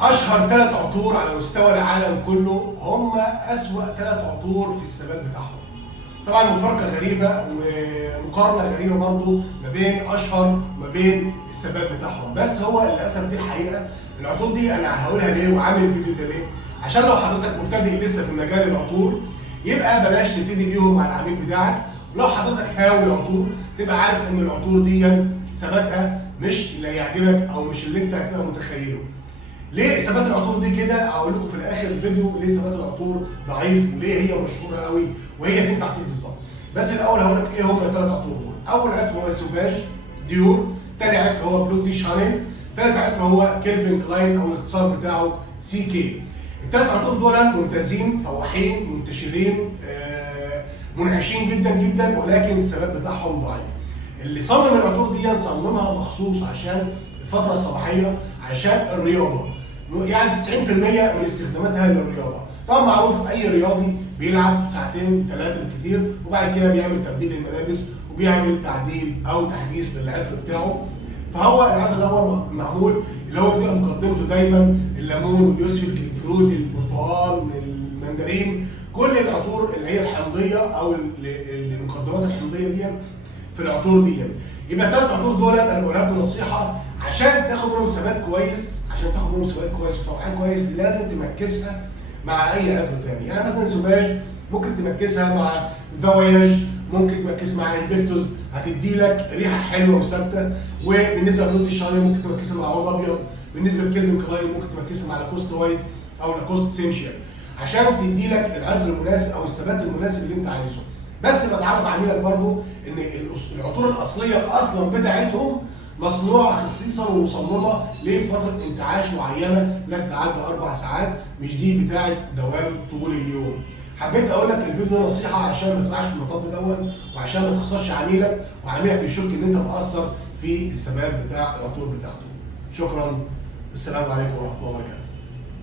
اشهر 3 عطور على مستوى العالم كله هم اسوأ 3 عطور في الثبات بتاعهم. طبعا مفارقه غريبه ومقارنه غريبه برضو ما بين اشهر وما بين الثبات بتاعهم، بس هو للاسف دي الحقيقه. العطور دي انا هقولها ليه وعامل الفيديو ده ليه؟ عشان لو حضرتك مبتدئ لسه في مجال العطور يبقى بلاش تبتدي بيهم مع العميل بتاعك، ولو حضرتك هاوي عطور تبقى عارف ان العطور دي ثباتها مش اللي هيعجبك او مش اللي انت هتبقى متخيله. ليه ثبات العطور دي كده؟ هقول لكم في الاخر الفيديو ليه ثبات العطور ضعيف وليه هي مشهوره قوي وهي تنفع فيه بالظبط. بس الاول هقول لك ايه هم ال3 عطور دول. اول عطر هو سوفاج ديور، ثاني عطر هو بلو دي شانيل، ثالث عطر هو كيلفين كلاين او الاختصار بتاعه سي كي. ال3 عطور دول ممتازين، فواحين، منتشرين، منعشين جدا جدا، ولكن الثبات بتاعهم ضعيف. اللي صمم العطور دي صممها مخصوص عشان الفتره الصباحيه، عشان الرياضه. يعني 90% من استخداماتها للرياضه. طبعا معروف اي رياضي بيلعب ساعتين 3 بالكثير وبعد كده بيعمل تبديل للملابس وبيعمل تعديل او تحديث للعطر بتاعه. فهو العطر ده هو معمول اللي هو بتبقى مقدمته دايما الليمون واليوسفي، الجرين فروت، البرتقال، المندرين، كل العطور اللي هي الحمضيه او المقدمات الحمضيه دي في العطور دي. يبقى ال3 عطور دول انا بقولها لكم نصيحه عشان تاخد منهم ثبات كويس، وفوقان كويس لازم تمكسها مع اي عطر تاني. يعني مثلا سوفاج ممكن تمكسها مع فواياج، ممكن تمكسها مع انفيكتوس هتدي لك ريحه حلوه وثابته. وبالنسبه لبلو دي شانيل ممكن تمكسها مع عود ابيض. بالنسبه لكيلفين كلاين ممكن تمكسها مع لاكوست وايت او لاكوست سينشال عشان تدي لك العطر المناسب او الثبات المناسب اللي انت عايزه. بس بتعرف عميلك برضو ان العطور الاصليه اصلا بتاعتهم مصنوعه خصيصا ومصممه لفتره انتعاش معينه لا تتعدى 4 ساعات، مش دي بتاعه دوام طول اليوم. حبيت اقول لك الفيديو ده نصيحه عشان ما تقعش في المطب دون، وعشان ما تخسرش عميلك وعميلك يشك ان انت مقصر في الثبات بتاع العطور بتاعته. شكرا، السلام عليكم ورحمه الله وبركاته.